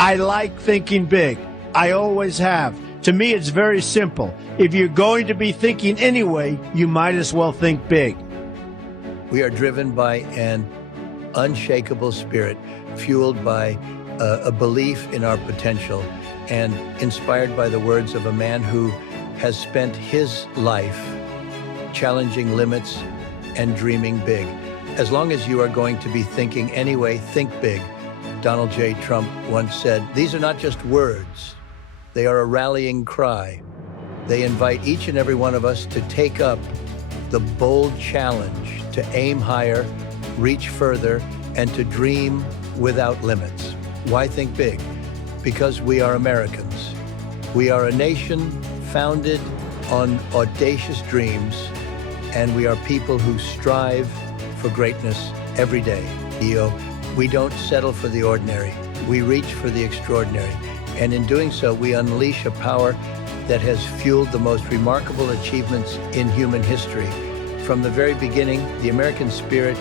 I like thinking big. I always have. To me, it's very simple. If you're going to be thinking anyway, you might as well think big. We are driven by an unshakable spirit, fueled by a belief in our potential, and inspired by the words of a man who has spent his life challenging limits and dreaming big. As long as you are going to be thinking anyway, think big. Donald J. Trump once said, "These are not just words. They are a rallying cry. They invite each and every one of us to take up the bold challenge, to aim higher, reach further, and to dream without limits." Why think big? Because we are Americans. We are a nation founded on audacious dreams, and we are people who strive for greatness every day. We don't settle for the ordinary. We reach for the extraordinary. And in doing so, we unleash a power that has fueled the most remarkable achievements in human history. From the very beginning, the American spirit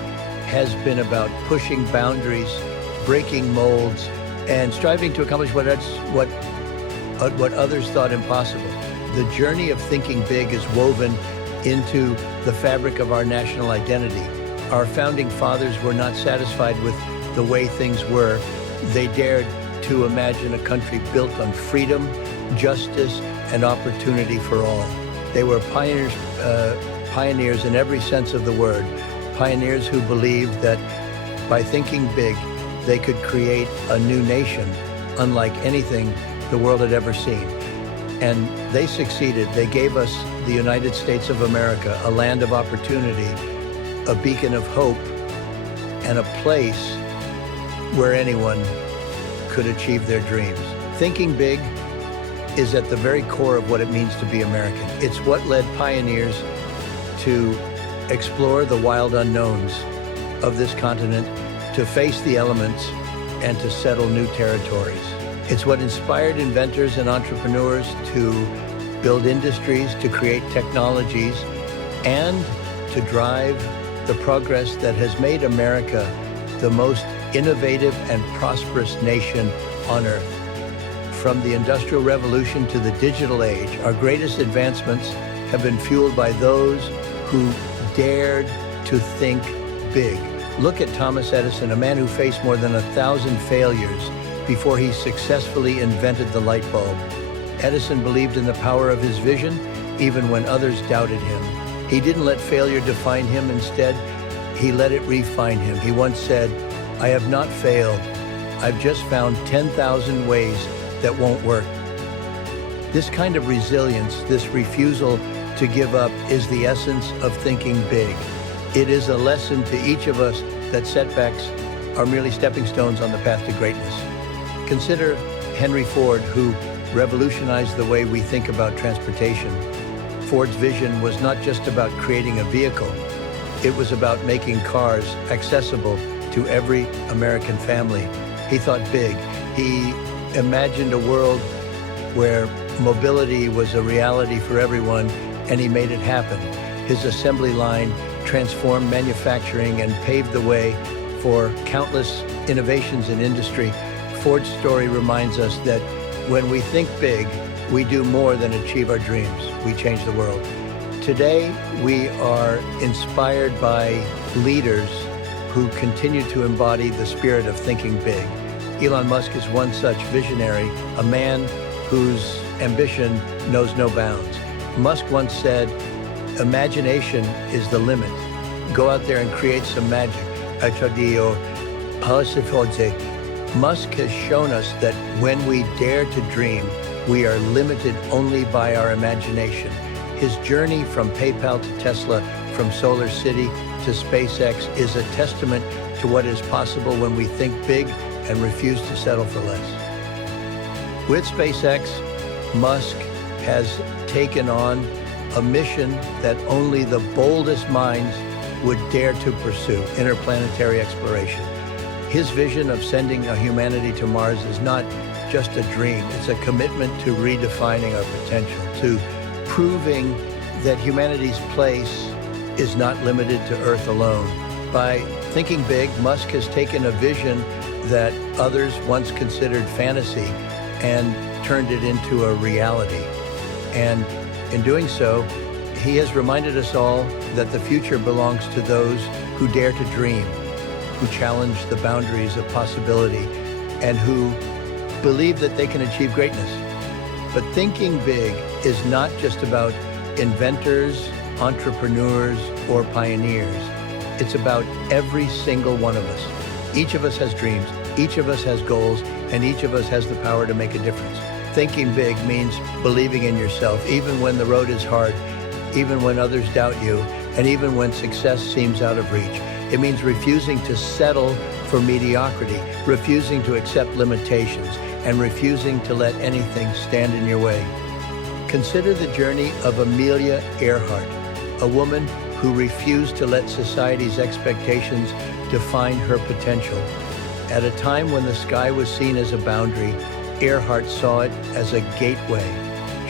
has been about pushing boundaries, breaking molds, and striving to accomplish what others thought impossible. The journey of thinking big is woven into the fabric of our national identity. Our founding fathers were not satisfied with the way things were. They dared to imagine a country built on freedom, justice, and opportunity for all. They were pioneers in every sense of the word, pioneers who believed that by thinking big, they could create a new nation unlike anything the world had ever seen. And they succeeded. They gave us the United States of America, a land of opportunity, a beacon of hope, and a place where anyone could achieve their dreams. Thinking big is at the very core of what it means to be American. It's what led pioneers to explore the wild unknowns of this continent, to face the elements, and to settle new territories. It's what inspired inventors and entrepreneurs to build industries, to create technologies, and to drive the progress that has made America the most innovative and prosperous nation on earth. From the Industrial Revolution to the digital age, our greatest advancements have been fueled by those who dared to think big. Look at Thomas Edison, a man who faced more than 1,000 failures before he successfully invented the light bulb. Edison believed in the power of his vision, even when others doubted him. He didn't let failure define him. Instead, he let it refine him. He once said, "I have not failed. I've just found 10,000 ways that won't work." This kind of resilience, this refusal to give up, is the essence of thinking big. It is a lesson to each of us that setbacks are merely stepping stones on the path to greatness. Consider Henry Ford, who revolutionized the way we think about transportation. Ford's vision was not just about creating a vehicle. It was about making cars accessible to every American family. He thought big. He imagined a world where mobility was a reality for everyone, and he made it happen. His assembly line transformed manufacturing and paved the way for countless innovations in industry. Ford's story reminds us that when we think big, we do more than achieve our dreams. We change the world. Today, we are inspired by leaders who continue to embody the spirit of thinking big. Elon Musk is one such visionary, a man whose ambition knows no bounds. Musk once said, "Imagination is the limit. Go out there and create some magic." Musk has shown us that when we dare to dream, we are limited only by our imagination. His journey from PayPal to Tesla, from Solar City to SpaceX, is a testament to what is possible when we think big and refuse to settle for less. With SpaceX, Musk has taken on a mission that only the boldest minds would dare to pursue: interplanetary exploration. His vision of sending humanity to Mars is not just a dream. It's a commitment to redefining our potential, to proving that humanity's place is not limited to Earth alone. By thinking big, Musk has taken a vision that others once considered fantasy and turned it into a reality. And in doing so, he has reminded us all that the future belongs to those who dare to dream, who challenge the boundaries of possibility, and who believe that they can achieve greatness. But thinking big is not just about inventors, entrepreneurs, or pioneers. It's about every single one of us. Each of us has dreams, each of us has goals, and each of us has the power to make a difference. Thinking big means believing in yourself, even when the road is hard, even when others doubt you, and even when success seems out of reach. It means refusing to settle for mediocrity, refusing to accept limitations, and refusing to let anything stand in your way. Consider the journey of Amelia Earhart, a woman who refused to let society's expectations define her potential. At a time when the sky was seen as a boundary, Earhart saw it as a gateway.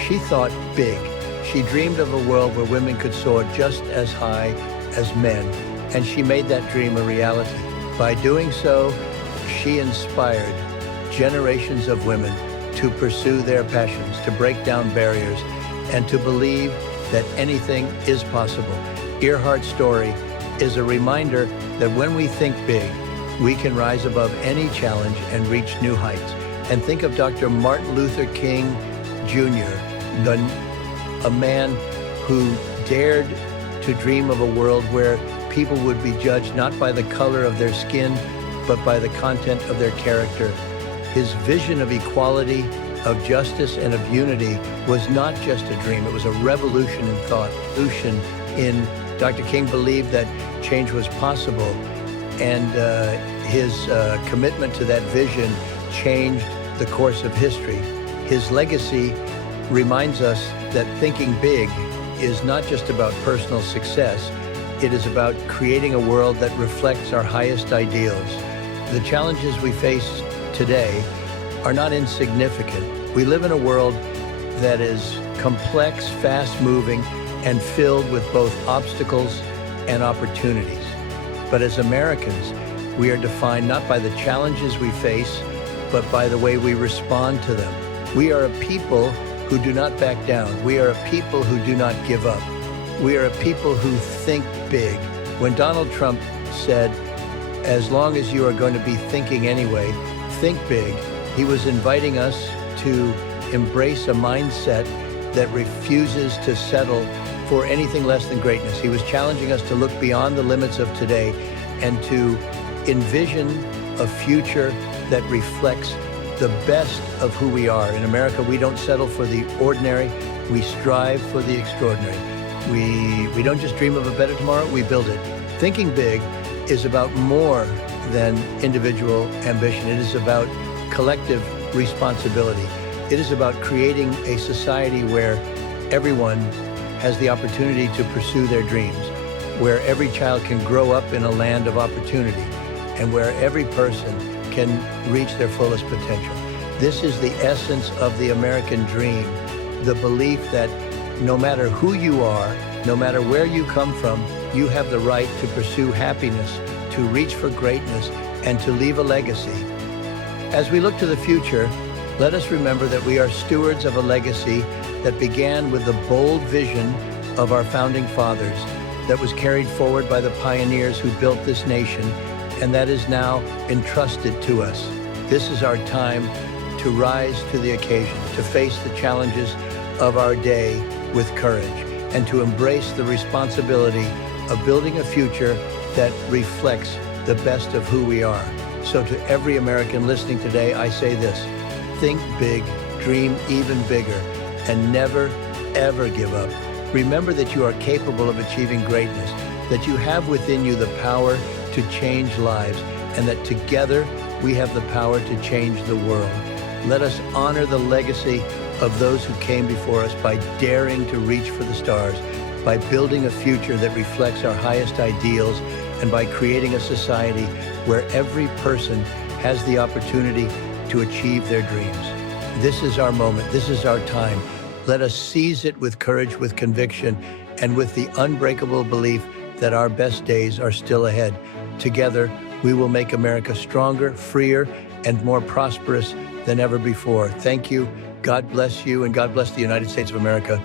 She thought big. She dreamed of a world where women could soar just as high as men, and she made that dream a reality. By doing so, she inspired generations of women to pursue their passions, to break down barriers, and to believe that anything is possible. Earhart's story is a reminder that when we think big, we can rise above any challenge and reach new heights. And think of Dr. Martin Luther King Jr., a man who dared to dream of a world where people would be judged not by the color of their skin, but by the content of their character. His vision of equality, of justice, and of unity was not just a dream, it was a revolution in thought. Dr. King believed that change was possible, and his commitment to that vision changed the course of history. His legacy reminds us that thinking big is not just about personal success, it is about creating a world that reflects our highest ideals. The challenges we face today are not insignificant. We live in a world that is complex, fast-moving, and filled with both obstacles and opportunities. But as Americans, we are defined not by the challenges we face, but by the way we respond to them. We are a people who do not back down. We are a people who do not give up. We are a people who think big. When Donald Trump said, as long as you are going to be thinking anyway, think big, he was inviting us to embrace a mindset that refuses to settle for anything less than greatness. He was challenging us to look beyond the limits of today and to envision a future that reflects the best of who we are. In America, we don't settle for the ordinary, we strive for the extraordinary. We don't just dream of a better tomorrow, we build it. Thinking big is about more than individual ambition. It is about collective responsibility. It is about creating a society where everyone has the opportunity to pursue their dreams, where every child can grow up in a land of opportunity, and where every person can reach their fullest potential. This is the essence of the American dream, the belief that no matter who you are, no matter where you come from, you have the right to pursue happiness, to reach for greatness, and to leave a legacy. As we look to the future, let us remember that we are stewards of a legacy that began with the bold vision of our founding fathers, that was carried forward by the pioneers who built this nation, and that is now entrusted to us. This is our time to rise to the occasion, to face the challenges of our day with courage, and to embrace the responsibility of building a future that reflects the best of who we are. So to every American listening today, I say this: think big, dream even bigger, and never, ever give up. Remember that you are capable of achieving greatness, that you have within you the power to change lives, and that together we have the power to change the world. Let us honor the legacy of those who came before us by daring to reach for the stars, by building a future that reflects our highest ideals, and by creating a society where every person has the opportunity to achieve their dreams. This is our moment. This is our time. Let us seize it with courage, with conviction, and with the unbreakable belief that our best days are still ahead. Together, we will make America stronger, freer, and more prosperous than ever before. Thank you. God bless you, and God bless the United States of America.